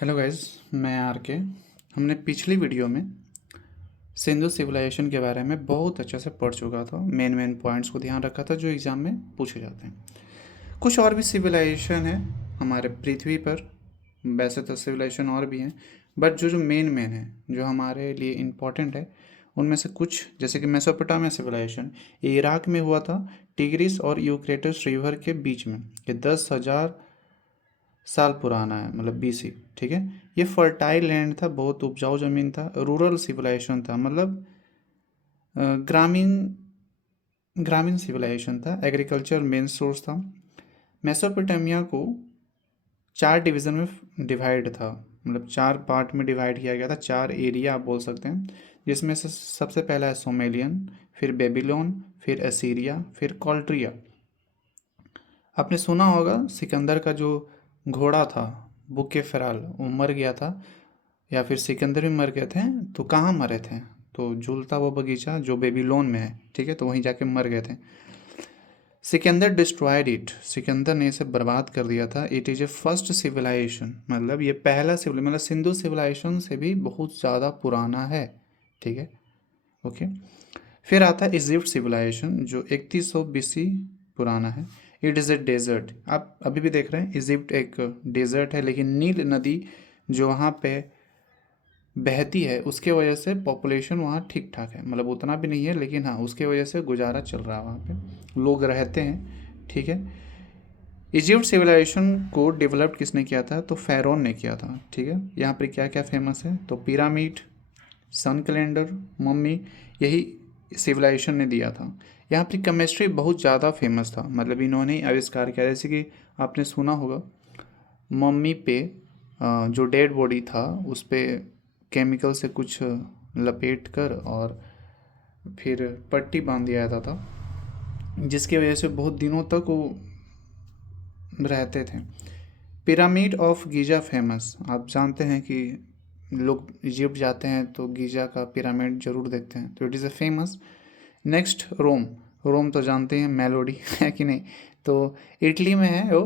Hello guys, मैं are के। हमने पिछली वीडियो में सिंधु सिविलाइजेशन के बारे में बहुत अच्छे से पढ़ चुका था। मेन मेन पॉइंट्स को ध्यान रखा था जो एग्ज़ाम में पूछे जाते हैं। कुछ और भी सिविलाइजेशन है हमारे पृथ्वी पर। वैसे तो सिविलाइजेशन और भी हैं, बट जो जो मेन मेन है, जो हमारे लिए इम्पोर्टेंट है, उनमें से कुछ जैसे कि मेसोपोटामिया सिविलाइजेशन, ये इराक में हुआ था, टिग्रिस और यूफ्रेटिस रिवर के बीच में। ये 10,000 साल पुराना है, मतलब बीसी। ठीक है। ये फर्टाइल लैंड था, बहुत उपजाऊ ज़मीन था, रूरल सिविलाइजेशन था, मतलब ग्रामीण ग्रामीण सिविलाइजेशन था, एग्रीकल्चर मेन सोर्स था। मेसोपोटामिया को 4 डिवीज़न में डिवाइड था, मतलब 4 पार्ट में डिवाइड किया गया था, 4 एरिया आप बोल सकते हैं। जिसमें से सबसे पहला है सोमेलियन, फिर बेबीलोन, फिर असीरिया, फिर कॉल्ट्रिया। आपने सुना होगा सिकंदर का जो घोड़ा था बुके फराल, वो मर गया था, या फिर सिकंदर भी मर गए थे। तो कहाँ मरे थे? तो झूलता वो बगीचा जो बेबीलोन में है, ठीक है, तो वहीं जाके मर गए थे। सिकंदर डिस्ट्रॉयड इट, सिकंदर ने इसे बर्बाद कर दिया था। It is a first civilisation, मतलब ये पहला सिविल, मतलब सिंधु सिविलाइजेशन से भी बहुत ज़्यादा पुराना है। ठीक है, ओके। फिर आता है इजिप्ट सिविलाइजेशन जो 3100 बीसी पुराना है। इट इज़ ए डेजर्ट, आप अभी भी देख रहे हैं इजिप्ट एक डेजर्ट है, लेकिन नील नदी जो वहाँ पे बहती है उसके वजह से पॉपुलेशन वहाँ ठीक ठाक है, मतलब उतना भी नहीं है, लेकिन हाँ उसके वजह से गुजारा चल रहा है, वहाँ पे लोग रहते हैं। ठीक है। इजिप्ट सिविलाइजेशन को डेवलप किसने किया था? तो फ़ैरोन ने किया था। ठीक है। यहाँ पर क्या क्या फेमस है? तो पिरामिड, सन कैलेंडर, मम्मी, यही सिविलाइजेशन ने दिया था। यहाँ पर केमिस्ट्री बहुत ज़्यादा फेमस था, मतलब इन्होंने ही आविष्कार किया। जैसे कि आपने सुना होगा मम्मी पे जो डेड बॉडी था उस पे केमिकल से कुछ लपेट कर और फिर पट्टी बांध दिया जाता था, जिसकी वजह से बहुत दिनों तक वो रहते थे। पिरामिड ऑफ गीजा फेमस, आप जानते हैं कि लोग इजिप्ट जाते हैं तो गीजा का पिरामिड जरूर देखते हैं, तो it is a famous. Next Rome, Rome तो जानते हैं मेलोडी है कि नहीं? तो इटली में है वो,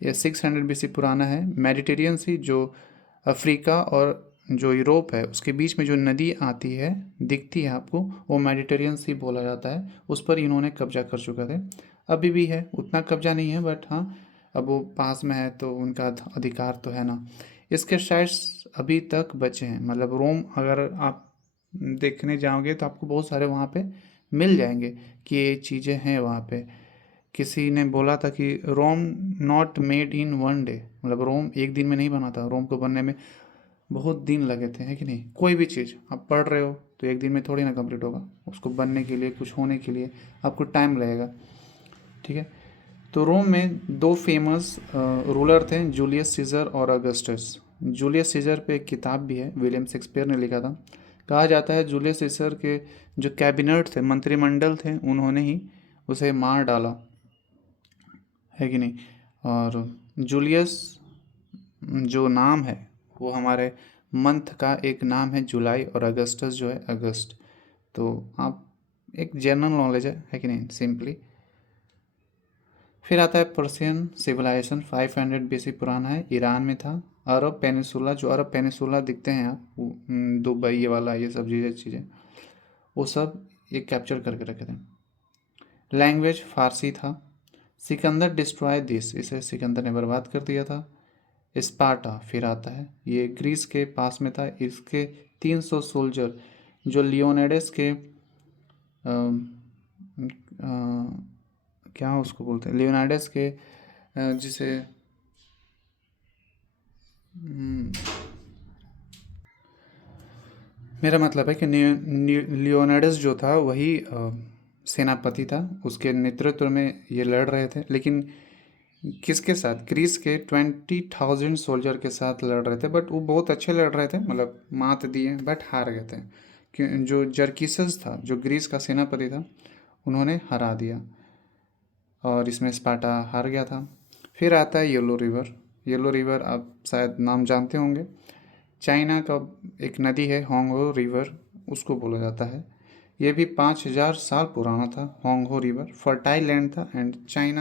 ये 600 बीसी पुराना है। मेडिटेरियन सी, जो अफ्रीका और जो यूरोप है उसके बीच में जो नदी आती है दिखती है आपको, वो मेडिटेरियन सी बोला जाता है। उस पर इन्होंने कब्जा कर चुका थे, अभी भी है, उतना कब्जा नहीं है, बट हाँ अब वो पास में है तो उनका अधिकार तो है ना। इसके साइट्स अभी तक बचे हैं, मतलब रोम अगर आप देखने जाओगे तो आपको बहुत सारे वहाँ पे मिल जाएंगे कि ये चीज़ें हैं वहाँ पे। किसी ने बोला था कि Rome not made in one day, मतलब रोम एक दिन में नहीं बना था, रोम को बनने में बहुत दिन लगे थे, है कि नहीं? कोई भी चीज़ आप पढ़ रहे हो तो एक दिन में थोड़ी ना कंप्लीट होगा, उसको बनने के लिए, कुछ होने के लिए आपको टाइम लगेगा। ठीक है। तो रोम में 2 फेमस रूलर थे, जूलियस सीजर और अगस्टस। जूलियस सीजर पे एक किताब भी है, विलियम शेक्सपियर ने लिखा था। कहा जाता है जूलियस सीजर के जो कैबिनेट थे, मंत्रिमंडल थे, उन्होंने ही उसे मार डाला, है कि नहीं? और जूलियस जो नाम है वो हमारे मंथ का एक नाम है जुलाई, और अगस्टस जो है अगस्त। तो आप एक जनरल नॉलेज है कि नहीं, सिंपली। फिर आता है पर्शियन सिविलाइजेशन, 500 बीसी पुराना है, ईरान में था। अरब पेनिसुला, जो अरब पेनिसुला दिखते हैं आप, दुबई ये वाला, ये सब चीज़ें वो सब ये कैप्चर करके रखे थे। लैंग्वेज फारसी था। सिकंदर डिस्ट्रॉय दिस, इसे सिकंदर ने बर्बाद कर दिया था। स्पार्टा फिर आता है, ये ग्रीस के पास में था। इसके 300 सोल्जर जो लियोनेडस के क्या उसको बोलते हैं, लियोनार्डस के जिसे हम्म, मेरा मतलब है कि लियोनार्डस जो था वही सेनापति था, उसके नेतृत्व में ये लड़ रहे थे। लेकिन किसके साथ? ग्रीस के 20,000 सोल्जर के साथ लड़ रहे थे, बट वो बहुत अच्छे लड़ रहे थे, मतलब मात दिए, बट हार गए थे। जो जर्किसस था, जो ग्रीस का सेनापति था, उन्होंने हरा दिया, और इसमें स्पार्टा हार गया था। फिर आता है येलो रिवर। येलो रिवर आप शायद नाम जानते होंगे, चाइना का एक नदी है, होंगहो रिवर, उसको बोला जाता है। ये भी 5,000 साल पुराना था। होंगहो रिवर फर्टाइल लैंड था, एंड चाइना